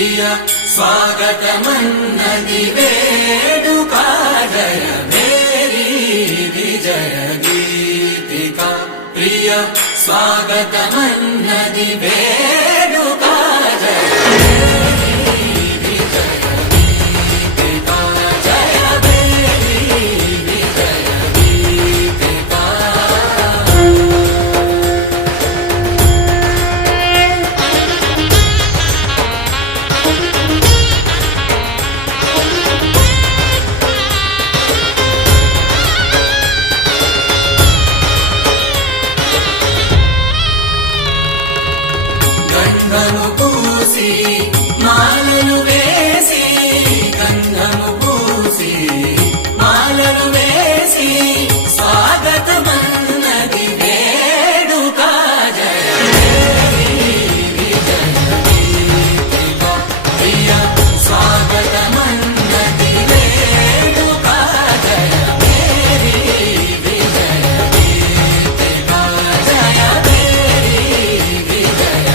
ప్రియ స్వాగతమన్నది వేడుక జయ మేరీ విజయ గీతిక ప్రియ స్వాగతమన్నది వేడుక జయ గంధము పూసి మాలలు వేసి గంధము పూసి మాలలు వేసి స్వాగతమన్నది వేడుక జయ విజయ గీతిక ప్రియ స్వాగతమన్నది వేడుక జయ మేరీ విజయ గీతిక జయ మేరీ విజయ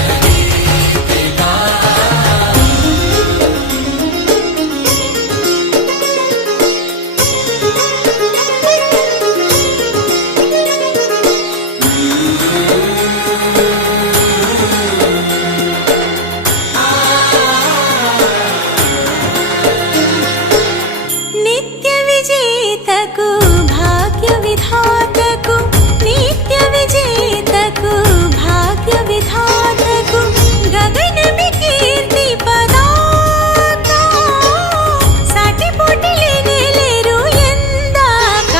నిత్య విజేతకు భాగ్య విధాతకు నిత్య విజేతకు భాగ్య విధాతకు గగనమి కీర్తి పదాక సాటి పోటీ లేరు ఎందాక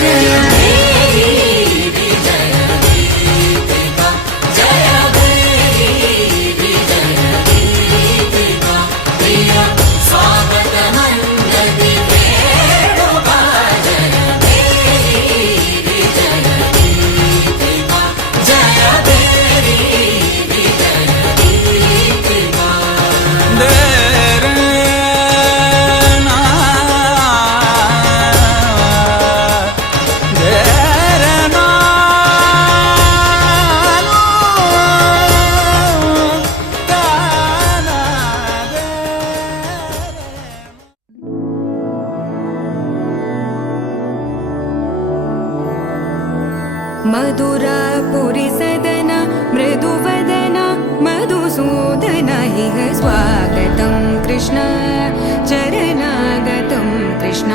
జయ మేరీ విజయ గీతిక జయ మేరీ విజయ గీతిక ప్రియ స్వాగతమన్నది వేడుక జయ మేరీ విజయ గీతిక జయ మేరీ విజయ గీతిక मधुरापुरी सदन मृदुवदन मधुसूदन इह स्वागतं कृष्ण चरणागतं कृष्ण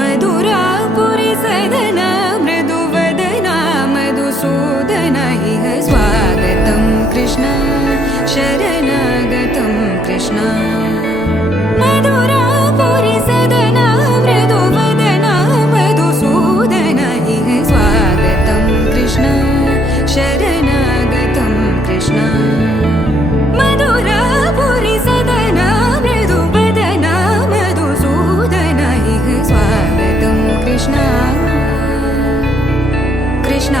मधुरापुरी सदन मृदुवदन मधुसूदन इह स्वागतं कृष्ण शरणागतं कृष्ण मधुरापुरी सदन मृदुवदन मधुसूदन इह स्वागतं कृष्ण शरणागतं कृष्ण मधुरापुरी सदन मृदुवदन मधुसूदन इह स्वागतं कृष्ण कृष्ण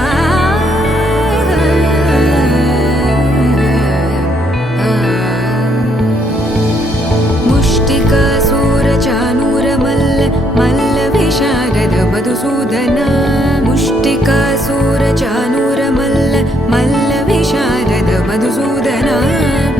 मुष्टिकासूरचानूरमल्ल मल्लविशारद मधुसूदन मुष्टिकासूरचानूरमल्ल मल्लविशारद मधुसूदन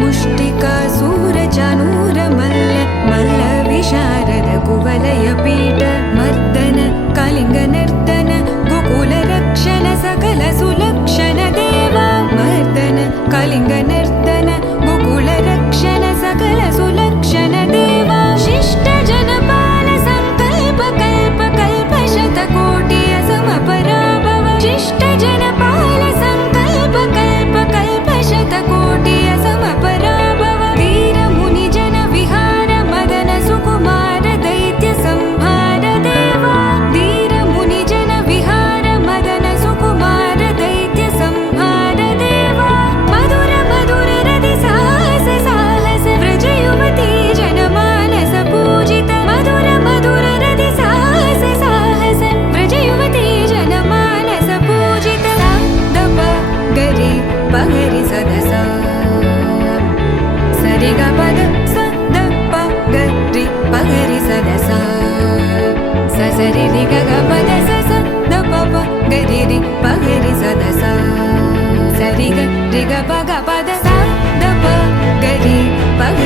मुष्टिकासूरचानूरमल्ल मल्लविशारद कुवलयपीठ मर्दन कलिङ्गनर्दन गोकुलरक्षण सकल सुलक्षण देवा मर्दन कलिङ्गनर्दन गोकुलरक्षण सकल सुलक्षण देवा शिष्ट जनपाल संकल्प कल्प कल्प शतकोटि असमपराभव शिष्ट जनपाल संकल्प कल्प कल्प शतकोटि असमपराभव वीर मुनि जन विहार मदन सुकुमार दैत्य संहार देवा वीर मुनि जन विहार मदन सुकुमार दैत्य संहार देवा मधुर मधुर रति साहस साहस व्रज युवती जनमानस पूजित मधुर मधुर रति साहस साहस व्रज युवती जनमानस पूजित दप गरि पगरि सदस सरि ग पद स द प गरि पगरि सदस स सरि रि ग ग पद स स द प प गरि रि पगरि सदस सरि ग रि ग प ग पद स द प गरि पग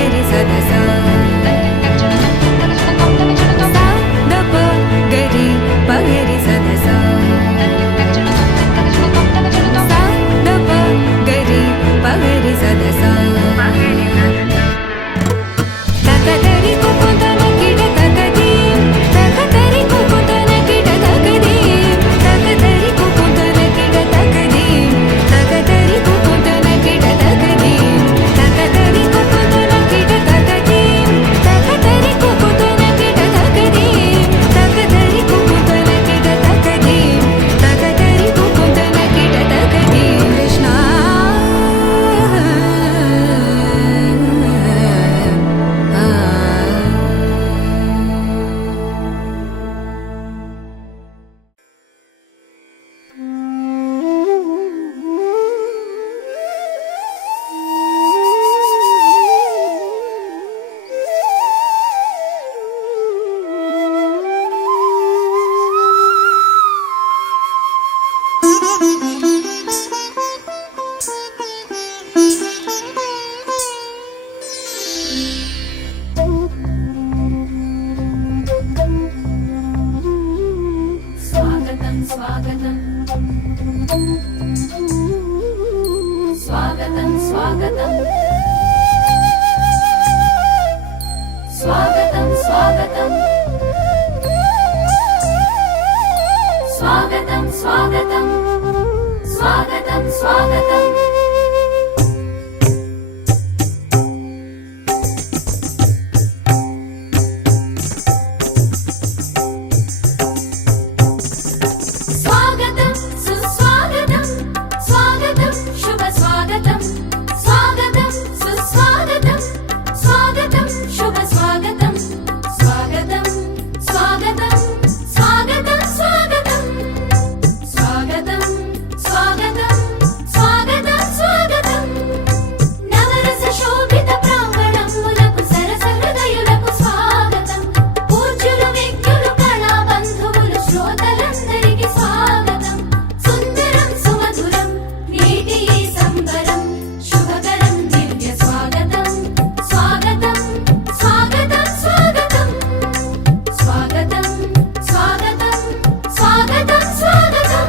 స్వాగతం స్వాగతం స్వాగతం స్వాగతం సుస్వాగతం స్వాగతం శుభ స్వాగతం స్వాగతం సుస్వాగతం స్వాగతం శుభ స్వాగతం స్వాగతం స్వాగతం స్వాగతం స్వాగతం స్వాగతం స్వాగతం స్వాగతం స్వాగతం నవరస శోభిత ప్రాంగణములకు సరస హృదయులకు స్వాగతం పూజ్యులు విజ్ఞులు కళా బంధువులు శ్రోతలందరికీ స్వాగతం సుందరం సుమధురం నేటి ఈ సంబరం శుభకరం దివ్య స్వాగతం స్వాగతం స్వాగతం స్వాగతం స్వాగతం స్వాగతం స్వాగతం స్వాగతం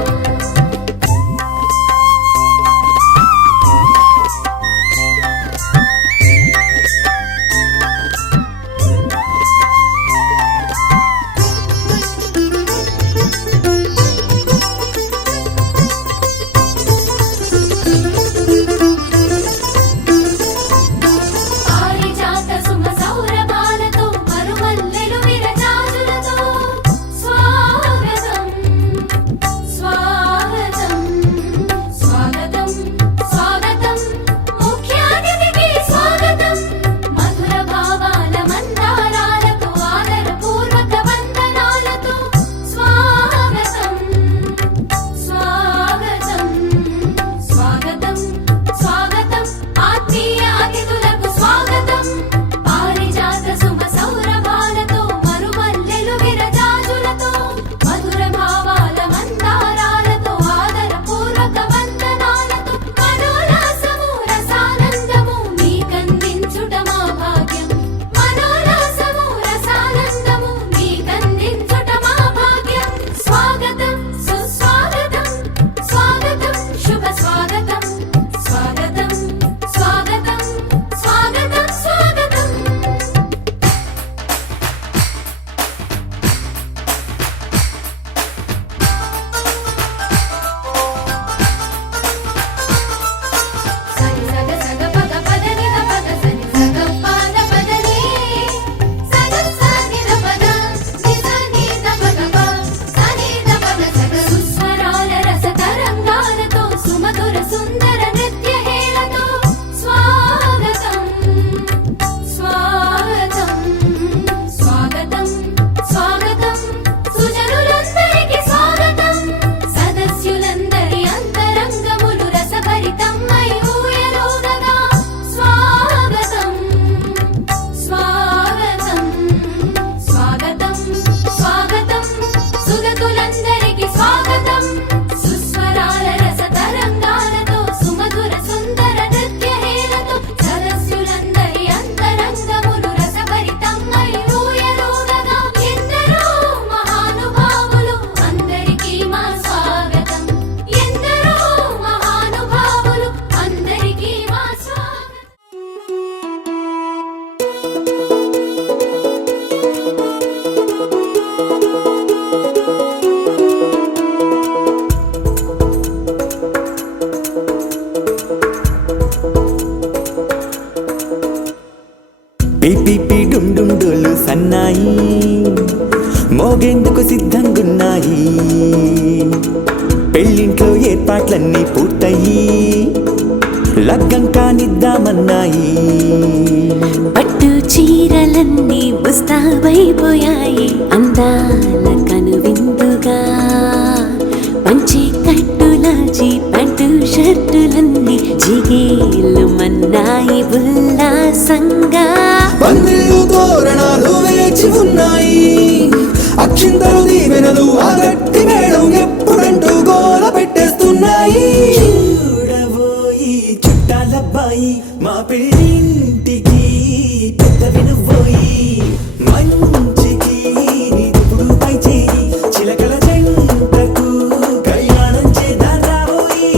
పారిజాత సుమ సౌరభాలతో మరుమల్లెలు విరజాజులతో స్వాగతం స్వాగతం స్వాగతం స్వాగతం ముఖ్య అతిథికి స్వాగతం మధుర భావాల మందారాలతో ఆదరపూర్వక వందనాలతో స్వాగతం స్వాగతం స్వాగతం స్వాగతం ఆత్మీయ అతిథులకు స్వాగతం పారిజాత సుమ సౌరభాలతో మరుమల్లెలు విరజాజులతో మధుర భావాల మందారాలతో ఆదరపూర్వక వందనాలతో మనోల్లాసము రసానందము మీకందించుట మా భాగ్యం మనోల్లాసము రసానందము మీకందించుట మా భాగ్యం స్వాగతం సుస్వాగతం స్వాగతం శుభ స్వాగతం స్వాగతం స్వాగతం స్వాగతం స్వాగతం సని సగ సగ పగ పద నిద పద సని సగ పాద పదని సగ సని ద పద నిద నిద పగ ప సని ద పద సగ సుస్వరాల రస తరంగాలతో సుమధుర సుందర నృత్య హేళతో స్వాగతం స్వాగతం స్వాగతం స్వాగతం సుజనులందరికీ స్వాగతం సదస్యులందరి అంతరంగములు రసభరితమై ఊయలోగగా స్వాగతం స్వాగతం స్వాగతం స్వాగతం సుగతులందరికీ స్వాగతం సుస్వరాల రస తరంగాలతో సుమధుర సుందర నృత్య హేళతో సదస్యులందరి అంతరంగములు రసభరితమై ఊయలోగగా ఎందరో మహానుభావులు అందరికీ మా స్వాగతం ఎందరో మహానుభావులు అందరికీ మా స్వాగతం పిపిపి డుండుండులు సన్నాయి మోగేందుకు సిద్ధంగున్నాయి పెళ్ళింట్లో ఏర్పాట్లన్నీ పూర్తయి లగ్గం కానిద్దామన్నాయి పట్టు చీరలన్నీ ముస్తాబైపోయాయి అందాల కనువిందుగా పంచి కట్టులాచి పట్టు షర్టులన్నీ జిగేలు మన్నాయి ఉల్లాసంగా పందిళ్ళు తోరణాలు వేచి ఉన్నాయి అక్షింతలు దీవెనలు ఆ గట్టి మేడం ఎప్పుడంటూ గోల పెట్టేస్తున్నాయి చూడబోయి చుట్టాలబ్బాయి మా పెళ్ళింటికి పెద్ద వినుబోయి మంచికి నిప్పుడు పై చేయి చిలకల జంటకు కళ్యాణం చేద్దాం రాబోయి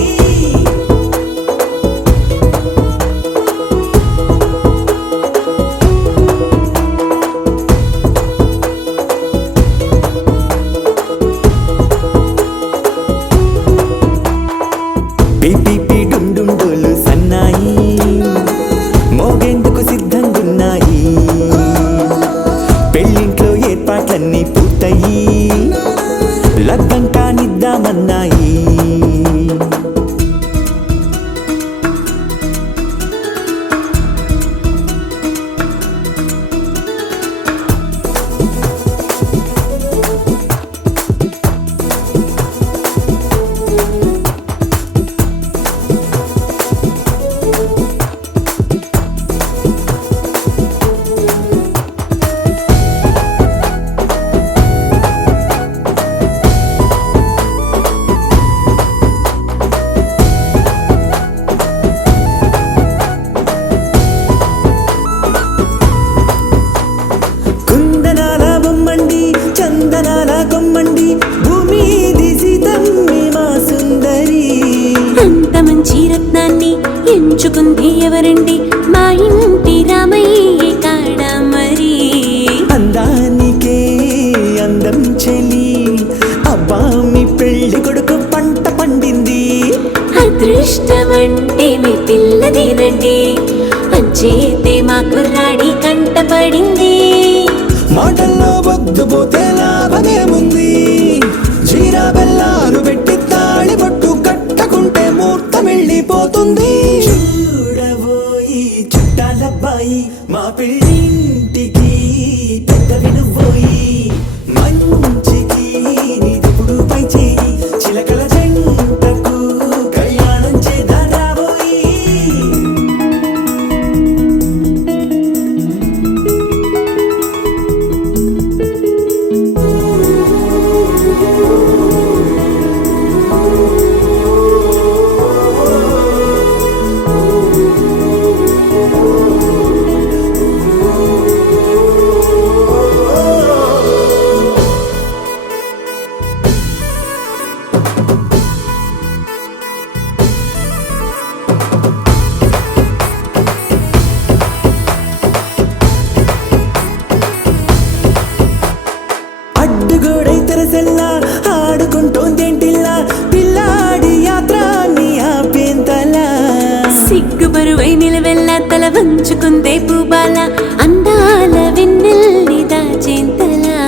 మెచ్చుకుంది ఎవరండి మా ఇంటి రామయ్య కాడ మరి అందానికే అందం చెలి అబ్బా మీ పెళ్లి కొడుకు పంట పండింది అదృష్టం అంటే మీ పిల్లదేనండి అంచేతే మా కుర్రాడి కంట పడింది మాటల్లో వద్దుపోతే లాభమేముంది జీరా బెల్లాలు పెట్టి తాళి పట్టు కట్టకుంటే ముహూర్తం వెళ్ళిపోతుంది చూడబోయి చుట్టాలబ్బాయి మా పెళ్ళింటికి పెద్ద వినుబోయి మంచికి నీదిప్పుడు పై చేయి చిలకల జంటకు కళ్యాణం చేద్దాం రాబోయి అడ్డుగోడై తెరసెల్లా ఆడుకుంటోందేంటిల్లా పిల్లాడి యాత్ర నీ ఆపేంతలా సిగ్గుబరువై నిలవెల్లా తల వంచుకుందే పూబాల అందాల వెన్నెల్ని దాచేంతలా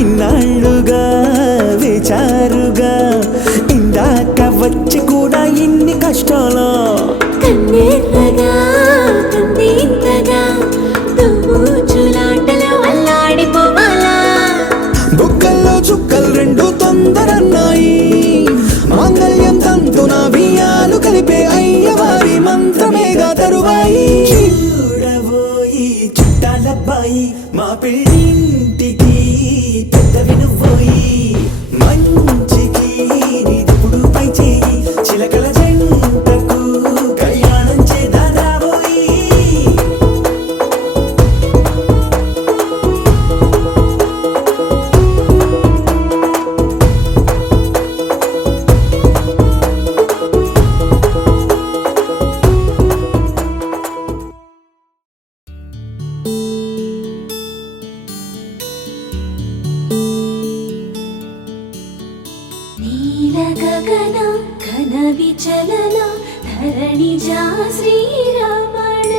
ఇన్నాళ్ళుగా విచారుగా ఇందాక వచ్చి కూడా ఇన్ని కష్టాలా కన్నెర్రగా కందింతగా తుమ్ముచులాటలో అల్లాడిపోవాలా బుక్కల్లో చుక్కలు రెండు తొందరన్నాయి మాంగళ్యం తంతున బియ్యాలు కలిపే అయ్యవారి మంత్రమేగా తరువాయి చూడబోయి చుట్టాలబ్బాయి మా పెళ్ళింటికి పెద్ద వినుబోయి మంచికి నీదిప్పుడు పై చేయి చిలకల జంటకు కళ్యాణం చేద్దాం రాబోయి నీల గగన ఘన విచలన ధరణిజా శ్రీరమణ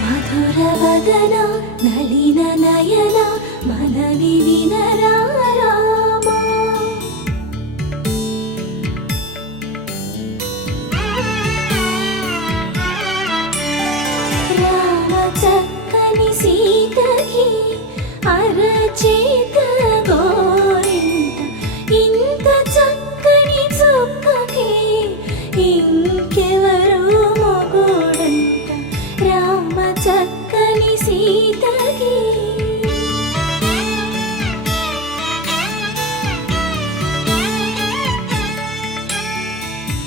మధుర వదన నళిన నయన మనవి వినరా రామా రామ చక్కని సీతకి అరచేత గోరింట ఇంత చక్కని చుక్కకి ఇంకెవరు మొగుడంట రామ చక్కని సీతకి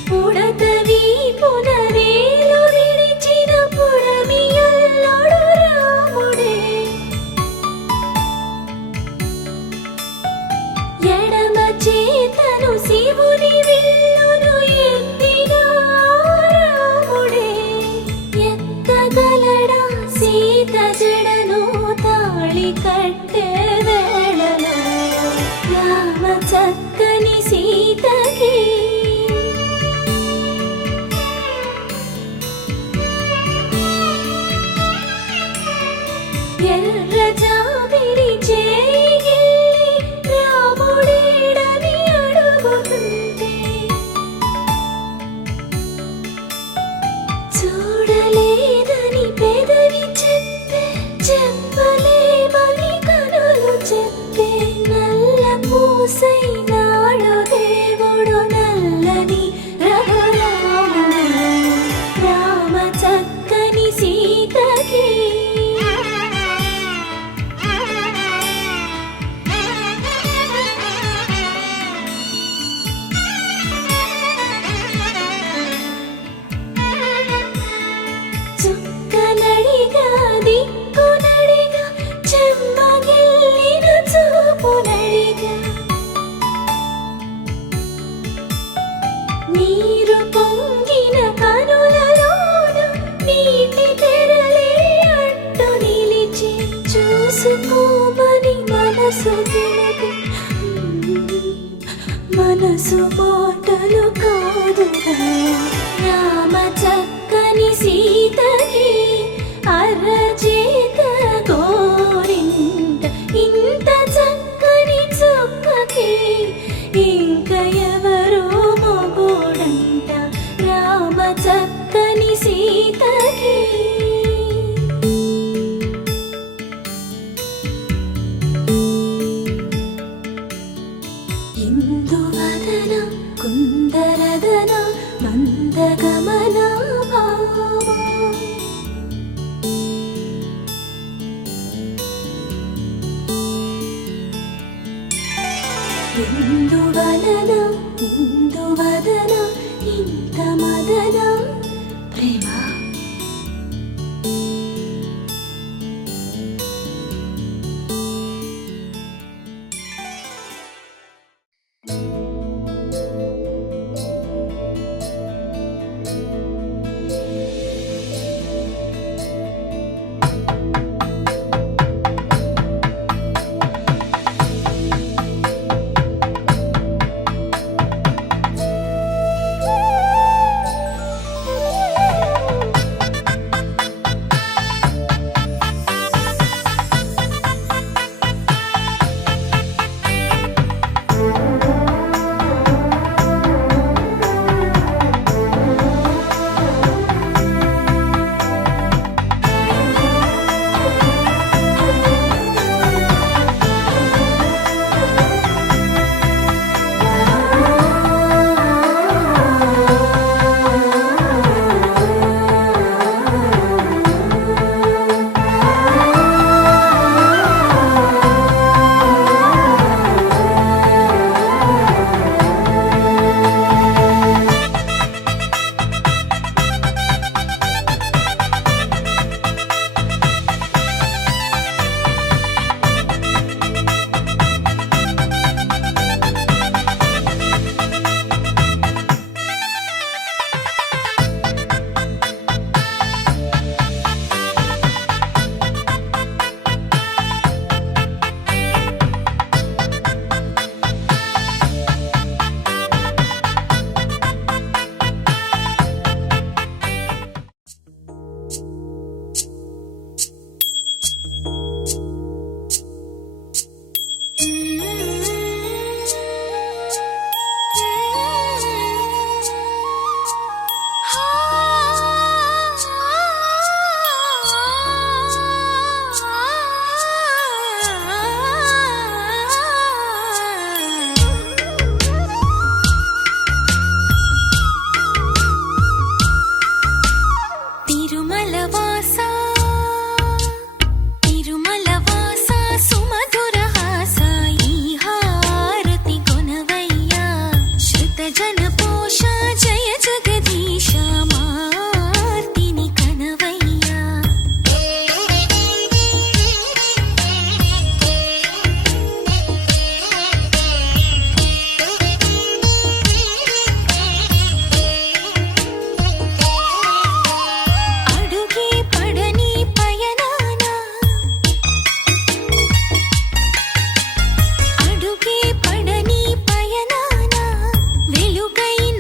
పుడతవి పునవేలు విడిచిన పుడమియల్లుడు రాముడే ఎడమ చేతను శివుని విల్లును ఎత్తిన రాముడే ఎత్తగలడా సీత జడను తాళి కట్టే వేళలో రామ చక్కని సీతకి ఎర్ర జాబిలి చేయి రాముడేడని అడుగుతుంది నీరు పొంగిన కనులలోన నీటి తెరలే అడ్డు నిలిచి చూసుకోమని మనసు తెలిపి మనసు మాటలు కాదుగా రామ చక్కని సీతకి అరచేత గోరింట ఇంత చక్కని చుక్కకి ఇంక ఎవరో మగోడంట రామ చక్కని సీతకి ఇందువదన కుందరదన మందగమన భామా ఇందువలన ఇందువదన ఇంత మదన ప్రేమ వెలుగైన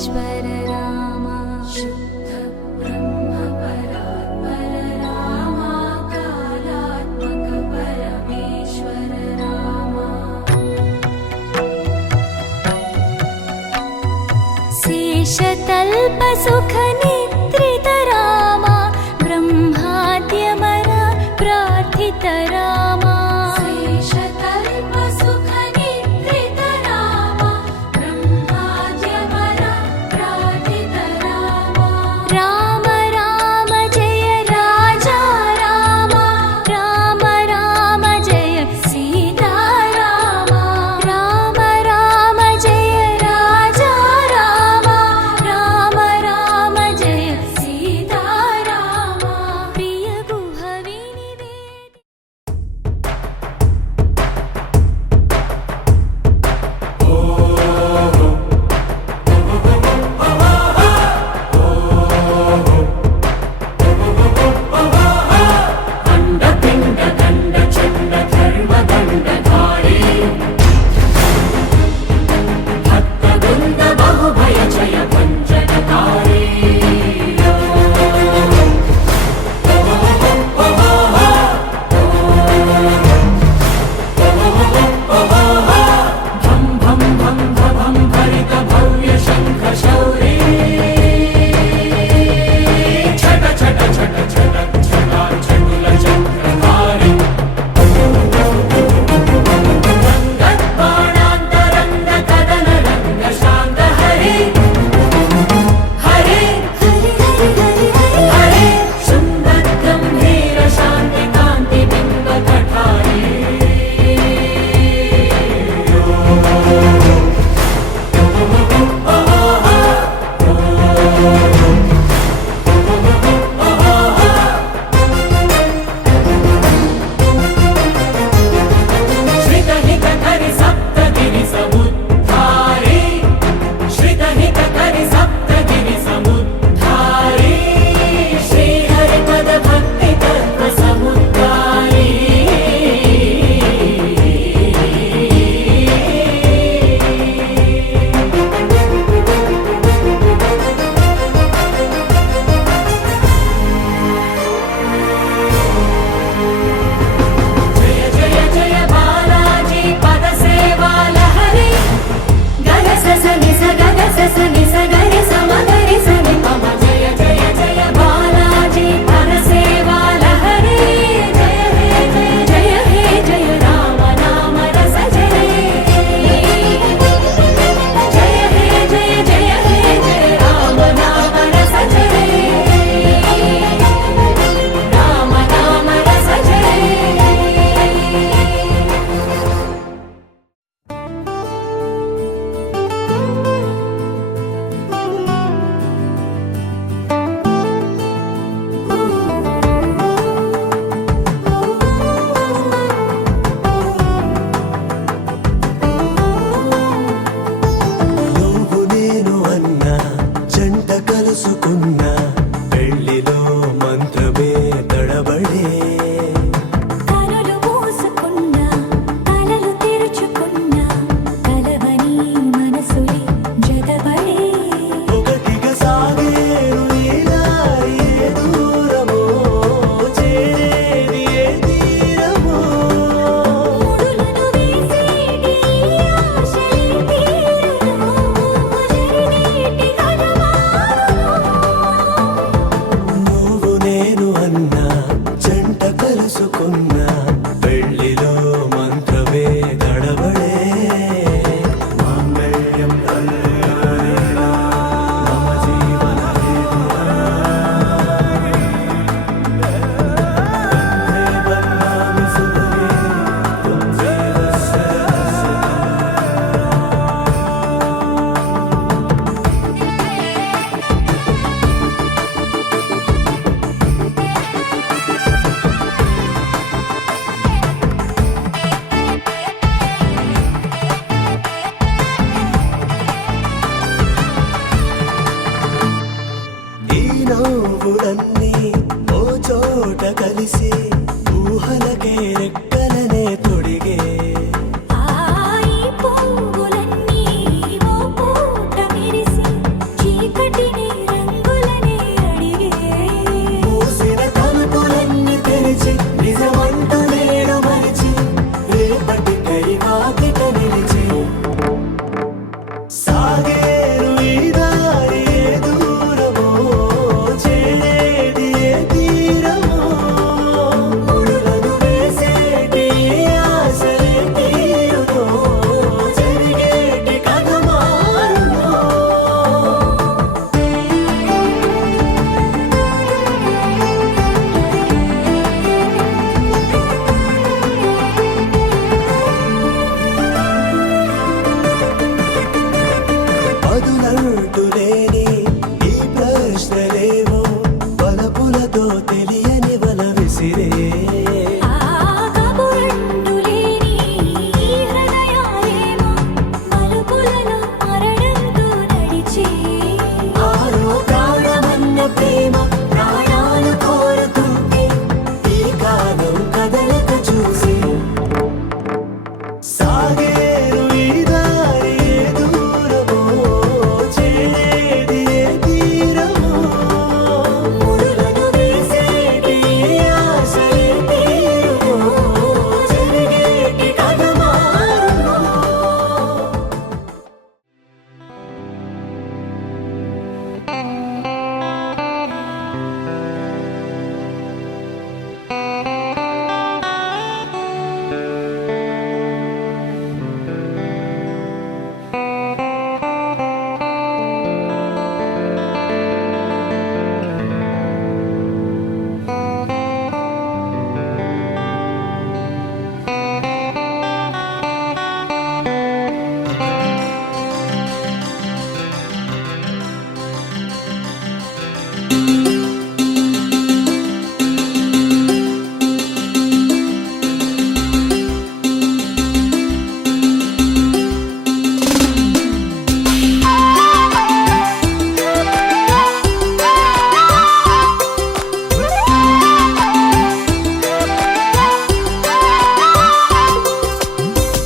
परमेश्वर रामा शुद्ध ब्रह्म परात्पर रामा कालात्मक परमेश्वर रामा शेषतल्प सुख निद्रित रामा ब्रह्माद्यमर प्रार्थित रामा शेषतल्प सुख निद्रित रामा ब्रह्माद्यमर प्रार्थित रामा राम राम जय राजा रामा राम राम जय सीता रामा राम राम जय राजा रामा राम राम जय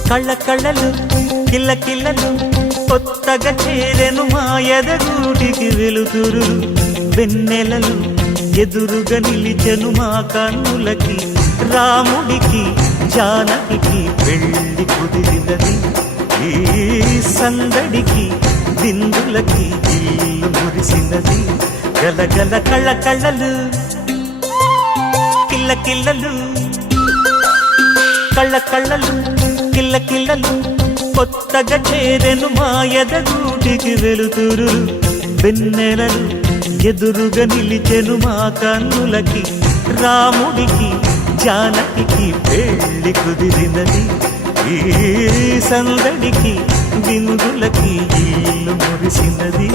కళ్ళ కళ్ళలు కిల్ల కిల్లలు కొత్తగా చేరెను మా ఎదగూటికి వెలుతురు వెన్నెలలు ఎదురుగా నిలిచెను మా కన్నులకి రాముడికి జానకి పెళ్లి కుదిరినది ఈ సందడికి బిందులకి ఇల్లు మురిసినది గలగల కళ్ళ కళ్ళలు కిల్ల కిల్లలు కళ్ళ కళ్ళలు కిల్ల కిల్లలు కొత్తగా చేరెను మా ఎదగూటికి వెలుతురు వెన్నెలలు ఎదురుగా నిలిచెను మా కన్నులకి రాముడికి జానకి పెళ్లి కుదిరినది ఈ సందడికి బిందులకి ఇల్లు మురిసినది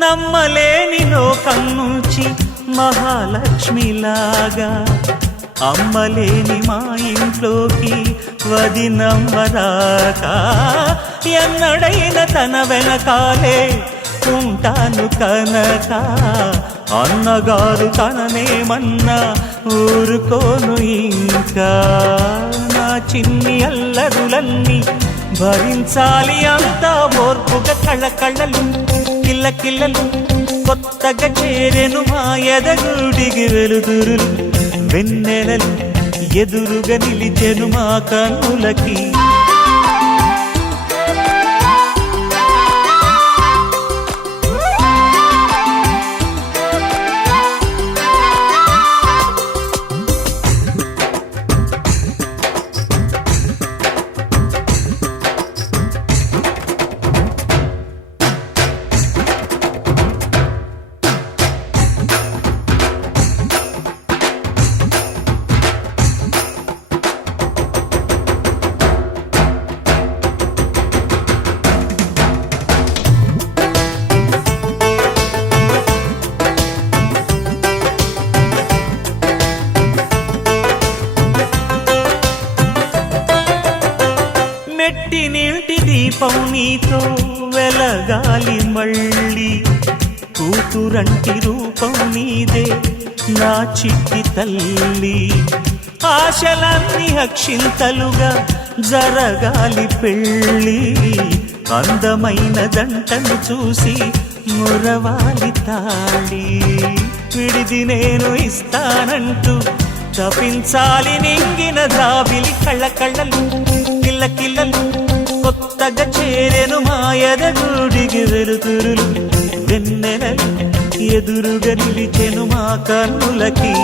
నమ్మలేని లోకం నుంచి మహాలక్ష్మిలాగా అమ్మలేని మా ఇంట్లోకి వదినమ్మరాక ఎన్నడైన తన వెనకాలే ఉంటాను కనక అన్నగారు తననేమన్నా ఊరుకోను ఇంకా నా చిన్ని అల్లరులన్నీ భరించాలి అంతా ఓర్పుగా కళ్ళ కళ్ళలు కిల్ల కిల్లలు కొత్తగా చేరెను మా ఎదగూడికి వెలుతురులు వెన్నెలలు ఎదురుగా నిలిచెను మా కన్నులకి మెట్టి నీటి దీపం నీతో వెలగాలి మళ్ళీ కూతురంటి రూపం నీదే నా చిట్టి తల్లి ఆశలన్నీ అక్షింతలుగా జరగాలి పెళ్ళి అందమైన దంటను చూసి మురవాలి తాళి విడిది నేను ఇస్తానంటూ తపించాలి నింగిన జాబిలి కళ్ళ కళ్ళలు కిల్ల కిల్లలు కొత్తగా చేరెను మా ఎదగూడికి వెలుతురులు వెన్నెలలు ఎదురుగా నిలిచెను మా కన్నులకి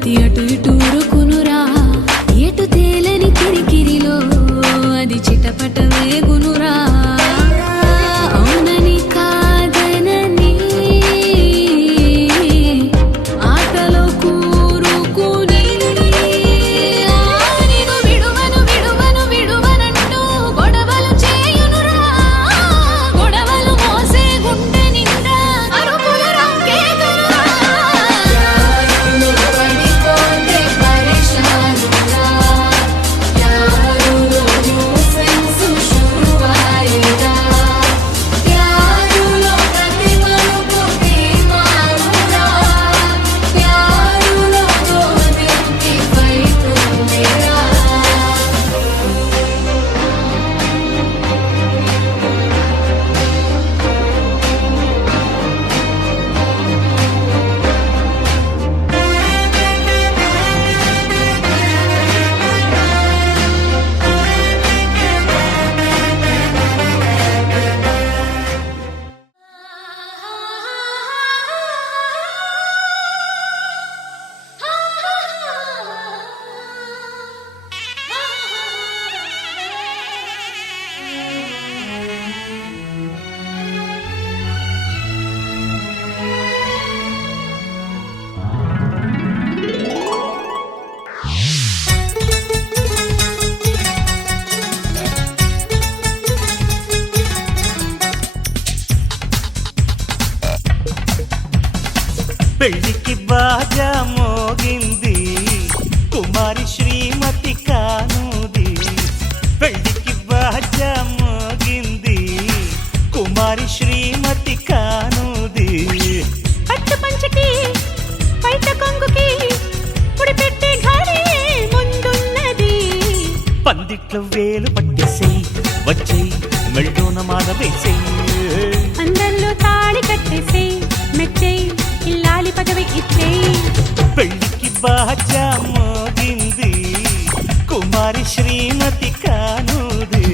మతి అటు ఇటు ఊరుకునురా ఎటు తేలని కిరికిరిలో అది చిటపట వేగునురా అవునని కాదనని ఆటలో కూరుకుని నిన్ను విడువను విడువను విడువనంటూ గొడవలు చేయునురా గొడవలు మోసే గుండె నిండా అరుపుల రంకేతురా యారులో పడిపోతే పరేషానురా యారులో న్యూసెన్స్ షురువాయేదా యారులో ప్రతి మలుపు తీర్మానురా యారులో తోదింటి ఫైటుందిరా పెళ్లికి బాజా మోగింది కుమారి శ్రీమతి కానుది పెళ్లికి బాజా మోగింది కుమారి శ్రీమతి కానుది పట్టు పంచకి పైట కొంగుకి పుడి పెట్టి ఘడి ముందున్నది పందిట్లో వేలు పట్టేసేయి వచ్చేయి మెళ్ళోన మాల వేసేయి అందరిలో తాళి కట్టేసే మెచ్చేయి ఇల్లాలి పదవి ఇచ్చేయి పెళ్లికి బాజా మోగింది కుమారి శ్రీమతి కానుది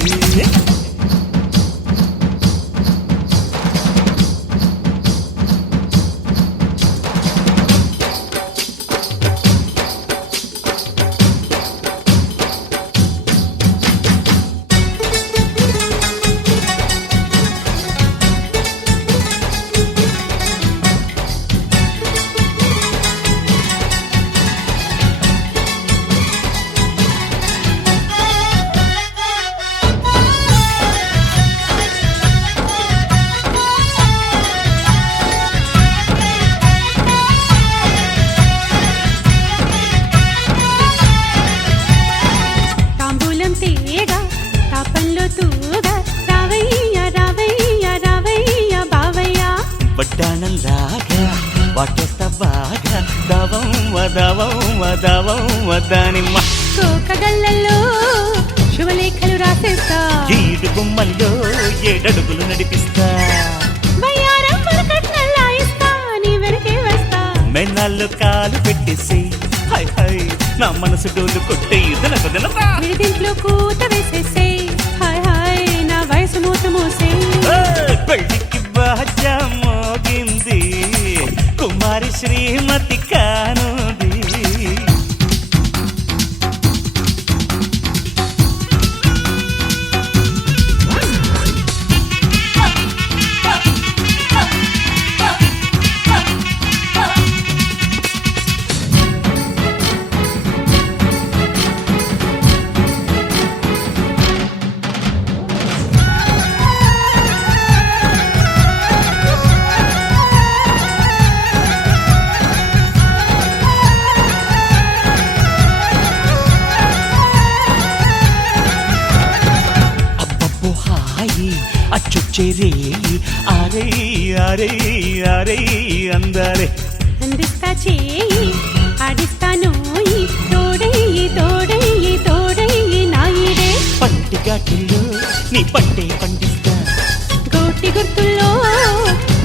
తాంబూలం తీయగా తాపంలో తూగా రావయ్య రావయ్య రావయ్య బావయ్య వడ్డాణంలాగా వాటేస్తా బాగా దవం వదవం వదవం వదానిమ్మ కోకగళ్ళల్లో శుభలేఖలు రాసేస్తా ఈడు గుమ్మల్లో ఏడడుగులు నడిపిస్తా వయ్యారం కట్నల్లా ఇస్తా నీ వెనకే వస్తా మెన్నాళ్ళు కాలు పెట్టేసి హై హై నా మనసు డోలు కొట్టే ఇదనకు దినరా విడిదింట్లో కూత వేసేసే హాయ్ హాయ్ నా వయసు మూత మూసే పెళ్లికి బాజా మోగింది కుమారి శ్రీమతి కానుది అచ్చొచ్చేరే ఆరే ఆరే ఆరే అందారే అందిస్తా చేయి ఆడిస్తాను తోడయ్యి తోడయ్యి తోడయ్యి నాయిడే పంటి ఘాటుల్లో నీ పంటే పండిస్తా గోటి గుర్తుల్లో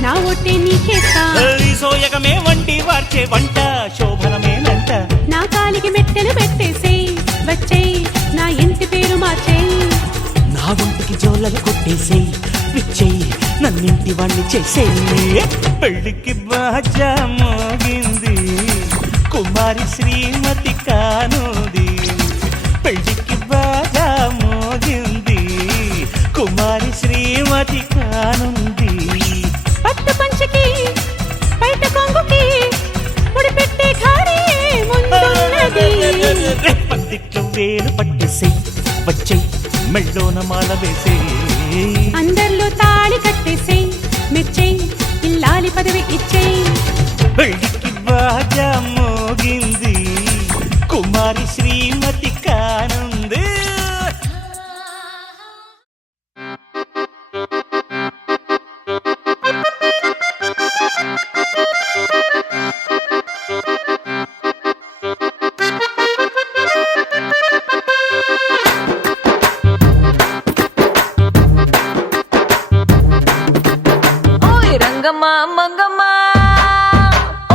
నా ఒట్టే నీకేస్తా ఈ సోయగమే వంటి వార్చే వంట శోభనమేనంట నా కాలికి మెట్టెలు పెట్టేసేయ్ వచ్చేయ్ నా ఇంటి పేరు మార్చేయ్ నా ఒంటికి జోలలు కొట్టేసేయి విచ్చేయి నన్నింటి వాణ్ణి చేసేయి పెళ్లికి బాజా మోగింది కుమారి శ్రీమతి కానుంది పెళ్లికి బాగా మోగింది కుమారి శ్రీమతి కానుంది పట్టు పంచకి బయట కొంగుకి ముడిపెట్టే ఘారీ ముందున్నది పందిట్లో వేలు పట్టేసే వచ్చే మెళ్ళోన మాల వేసే అందరిలో తాళి కట్టేసే మెచ్చే ఇల్లాలి పదవి ఇచ్చే పెళ్లికి బాగా మోగింది కుమారి శ్రీమతి కానుంది ఓయ్ రంగమ్మ మంగమ్మ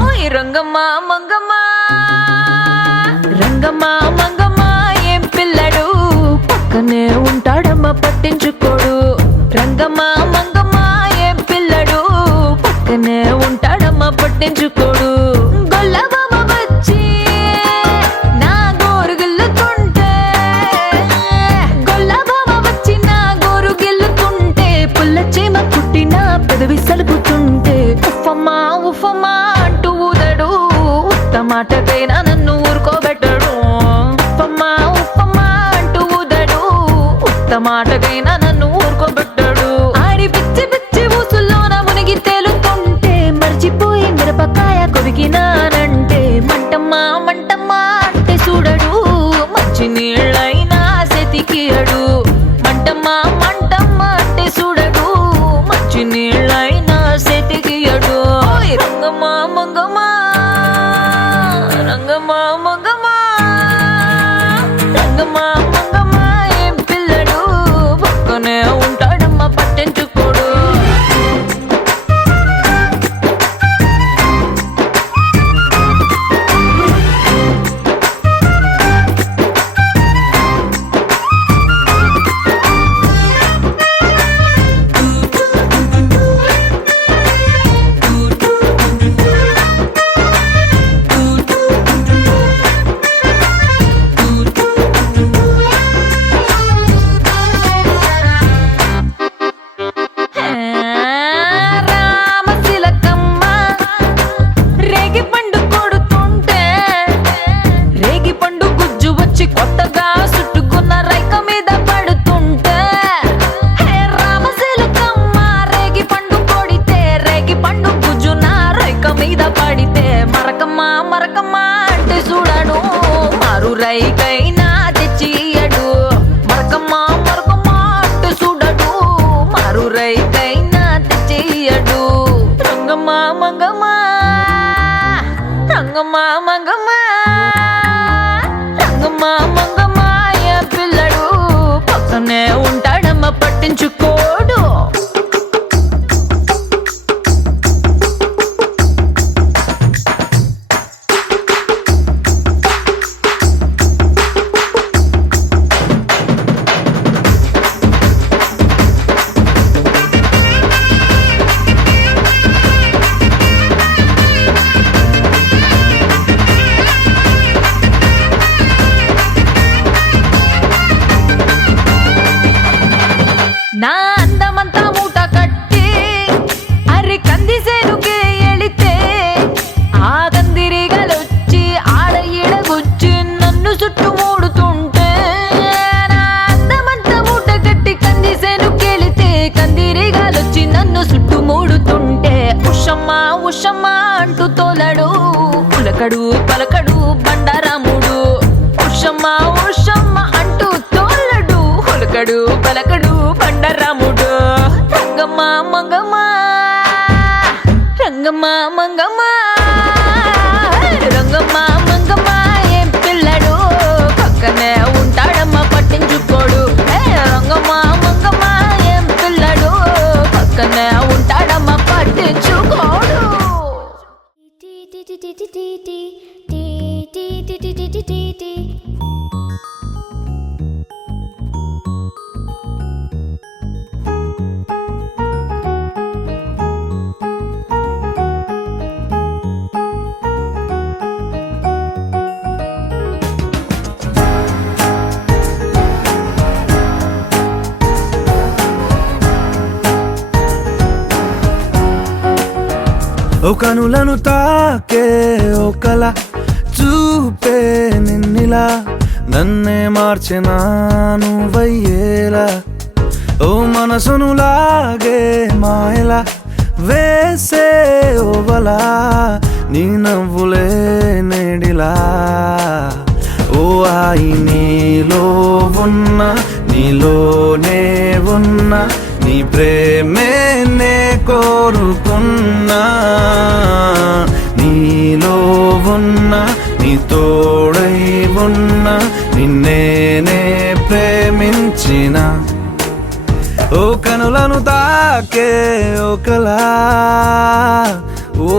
ఓయ్ రంగమ్మ మంగమ్మ రంగమ్మ మంగమ్మ ఏం పిల్లడు పక్కనే ఉంటాడమ్మ పట్టించుకోడు రంగమ్మ మంగమ్మ ఏం పిల్లడు పక్కనే ఉంటాడమ్మ పట్టించుకోడు గొల్లబామ వచ్చి నా గోరు గిల్లుతుంటే గొల్లబామ వచ్చి నా గోరు గిల్లుతుంటే పుల్ల చీమ కుట్టిన పెదవి సలుపుతుంటే ఉఫమ్మా ఉఫమ్మా అంటూ ఊదడు ఉత్త మాటకైనా నన్ను ఊరుకోబెట్టడు ఉఫమ్మా ఉఫమ్మా అంటూ ఊదడు ఉత్త మాటకైనా నన్ను ఊరుకోబెట్టడు ఆడి పిచ్చి పిచ్చి ఊసుల్లోన మునిగి తేలుతుంటే మర్చిపోయి మిరపకాయ కొరికినానంటే మంటమ్మా మంటమ్మా అంటే చూడడు మంచి నీళ్ళైనా సెతికియడు మంటమ్మా మంటమ్మా అంటే చూడడు మంచి నీళ్ళైనా సెతికియడు ఓయ్ రంగమ్మ మంగమ్మ రంగమ్మ మంగమ్మ రంగమ్మ మంగమ్మ ఏం పిల్లడు పక్కనే ఉంటాడమ్మ పట్టించుకోడు రామశిలకమ్మ రేగి పండు కొడుతుంటే రేగి పండు గుజ్జు వచ్చి కొత్తగా చుట్టుకున్న రైక మీద పడుతుంటే రామశిలకమ్మ రేగి పండు కొడితే రేగి పండు గుజ్జు నా రైక మీద పడితే మరకమ్మ మరకమ్మ అంటే చూడడు మారు రైకైనా తెచ్చియడు మరకమ్మ మరకమ్మ అంటే చూడడు మారు రైకైనా తెచ్చియడు రంగమ్మ మంగమ్మ రంగమ్మ మంగమ్మ రంగమ్మ మంగమ్మ ఏ పిల్లడు పక్కనే ఉంటాడమ్మ పట్టించుకోడు నా అందమంతా మూట కట్టి అరి కందిసేనుకే ఎళితే ఆ కందిరిగలొచ్చి ఆడ ఈడగొచ్చి నన్ను చుట్టుమూడుతుంటే నా అందమంతా మూట కట్టి కందిసేనుకెళితే కందిరిగలొచ్చి నన్ను చుట్టుమూడుతుంటే ఉషమ్మ ఉషమ్మ అంటూ తోలడు పులకడు పలకడు బండారాముడు ఉషమ్మ ఉషమ్మ అంటూ తోలడు పులకడు పలకడు బండారాముడు రంగమ్మ మంగమ్మ రంగమ్మ మంగమ్మ రంగమ్మ మంగమ్మ ఏం పిల్లడు పక్కనే ఉంటాడమ్మ పట్టించుకోడు రంగమ్మ మంగమ్మ ఏం పిల్లడు పక్కనే ఉంటాడమ్మ పట్టించుకోడు టీ టీ టీ టీ టీ టీ టీ టీ టీ టీ టీ టీ ఓ కనులను తాకే ఒకలా చూపే నిన్నిలా నన్నే మార్చెనా నువ్వయ్యేలా ఓ మనసును లాగే మాయలా వేసే ఓవలా నీ నవ్వులే నేడిలా ఓ ఆయి నీలో ఉన్న నీలోనే ఉన్న నీ ప్రేమే నే కోరుకున్నా నీలో ఉన్న నీ తోడై ఉన్న నిన్నేనే ప్రేమించిన ఓ కనులను తాకే ఒకలా ఓ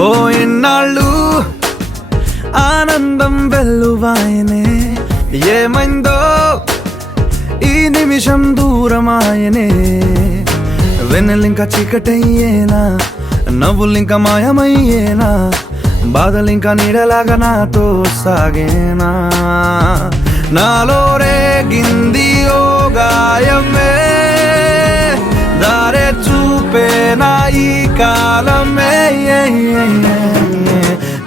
ఓ ఎన్నాళ్ళు ఆనందం వెల్లువాయనే ఏమైందో ఈ నిమిషం దూరమాయనే వెన్నెలింక చీకటయ్యేనా నవ్వులింక మాయమయ్యేనా బాధలింక నీడలాగా నాతో సాగేనా నాలో రేగింది ఓ గాయమే దారే చూపేనా ఈ కాలమే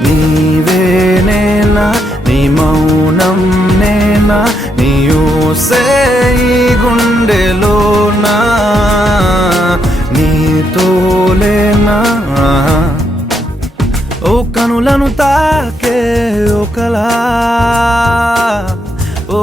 నీవేనేనా నీ మౌనం నేనా నీ ఊసే ఈ గుండెలోనా నీతోలేనా ఓ కనులను తాకే ఒకలా ఓ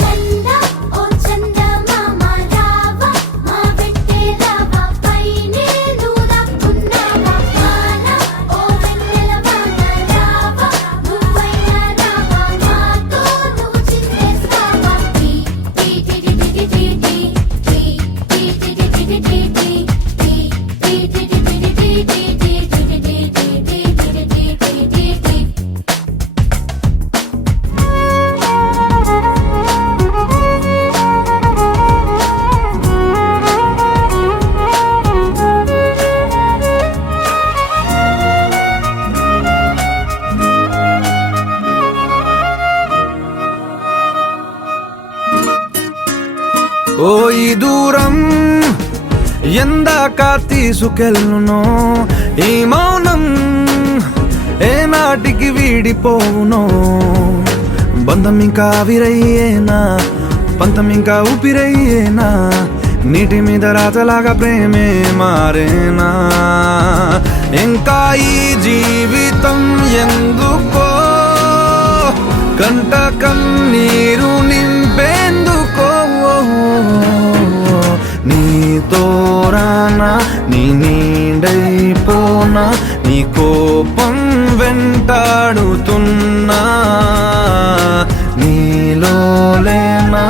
చందా ఓ చందమామ రావా మా పెట్టే రావా పైనే నువ్వు దాక్కున్నావా వాన ఓ వెన్నెల వాన రావా నువ్వైనా రావా మాతో నువ్వు చిందేస్తావా టీ టీ టీ టీ టీ టీ టీ టీ టీ టీ టీ టీ టీ ఓ ఈ దూరం ఎందాక తీసుకెళ్ళునో ఈ మౌనం ఏ నాటికి వీడిపోవునో బంధం ఇంకా విరయ్యేనా పంతం ఇంకా ఊపిరయ్యేనా నీటి మీద రాతలాగా ప్రేమే మారేనా ఇంకా ఈ జీవితం ఎందుకో కంట కన్నీరు నింపేందుకో నీతో రానా నీ నీడైపోనా నీ కోపం వెంటాడుతున్నా నీలో లేనా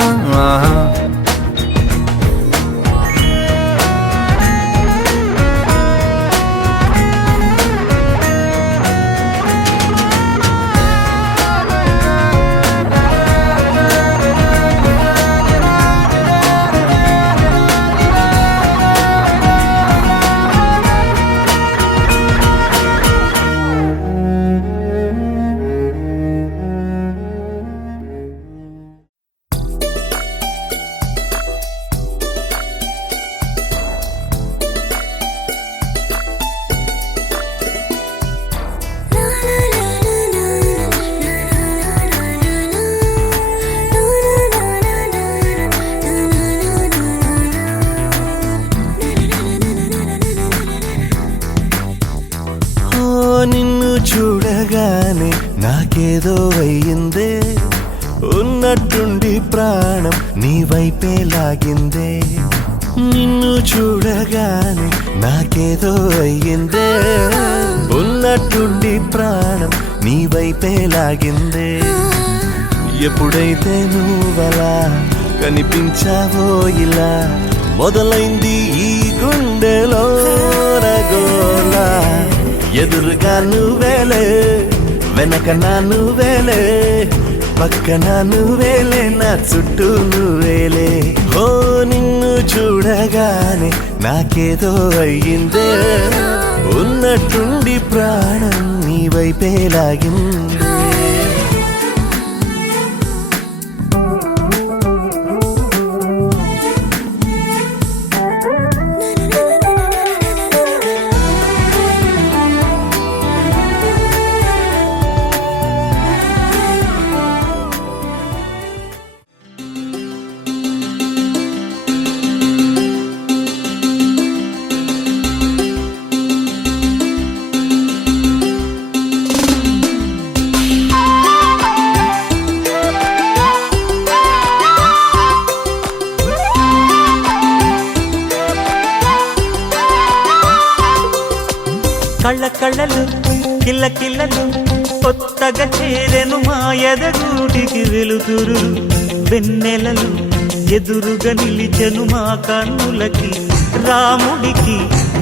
నిన్ను చూడగానే నాకేదో అయ్యిందే ఉన్నట్టుండి ప్రాణం నీ వైపే లాగిందే నిన్ను చూడగానే నాకేదో అయ్యిందే ఉన్నట్టుండి ప్రాణం నీ వైపే లాగిందే ఎప్పుడైతే నువ్వలా కనిపించావో ఇలా మొదలైంది ఈ గుండె గుండెలోన గోల ఎదురుగా నువ్వేలే వెనక నా నువ్వేలే పక్కన నువ్వేలే నా చుట్టూ నువ్వేలే ఓ నిన్ను చూడగానే నాకేదో అయ్యిందే ఉన్నట్టుండి ప్రాణం నీ వైపే లాగిందే కళ్ళ కళ్ళలు కిల్ల కిల్లలు కొత్తగా చేరెను మా ఎదగూటికి వెలుతురు వెన్నెలలు ఎదురుగా నిలిచెను మా కన్నులకి రాముడికి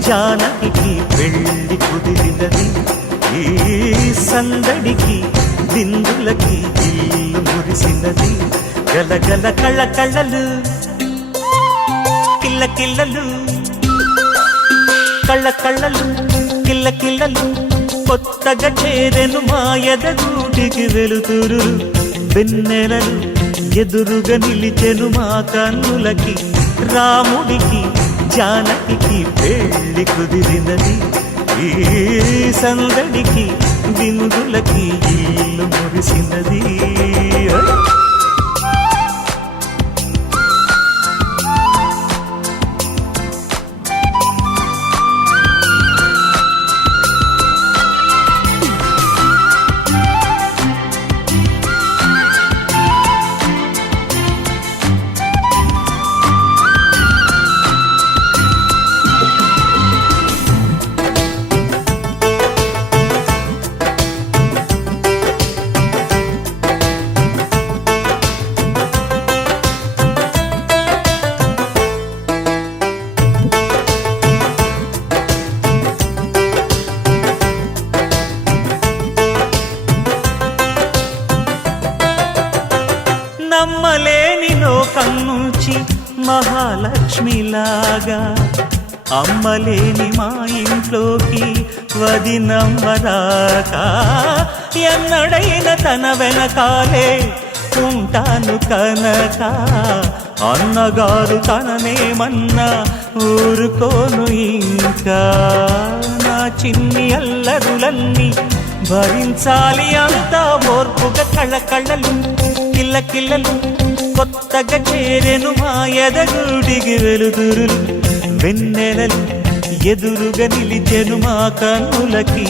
జానకి పెళ్లి కుదిరినది ఈ సందడికి బిందులకి ఇల్లు మురిసినది గలగల కళ్ళ కళ్ళలు కిల్ల కిల్లలు కళ్ళ కళ్ళలు కిల్ల కిల్లలు కొత్తగా చేరెను మా ఎదగూటికి వెలుతురు వెన్నెలలు ఎదురుగా నిలిచెను మా కన్నులకి రాముడికి జానకి పెళ్లి కుదిరినది ఈ సందడికి బిందులకి ఇల్లు మురిసినది నమ్మలేని లోకం నుంచి మహాలక్ష్మిలాగా అమ్మలేని మా ఇంట్లోకి వదినమ్మరాకా ఎన్నడైన తన వెనకాలే ఉంటాను కనక అన్నగారు తననేమన్నా ఊరుకోను ఇంకా నా చిన్ని అల్లరులన్నీ భరించాలి అంతా ఓర్పుగా కళ్ళ కళ్ళలు కిల్ల కిల్లలు కొత్తగా చేరెను మా ఎదగూటికి వెలుతురు వెన్నెలలు ఎదురుగా నిలిచెను మా కన్నులకి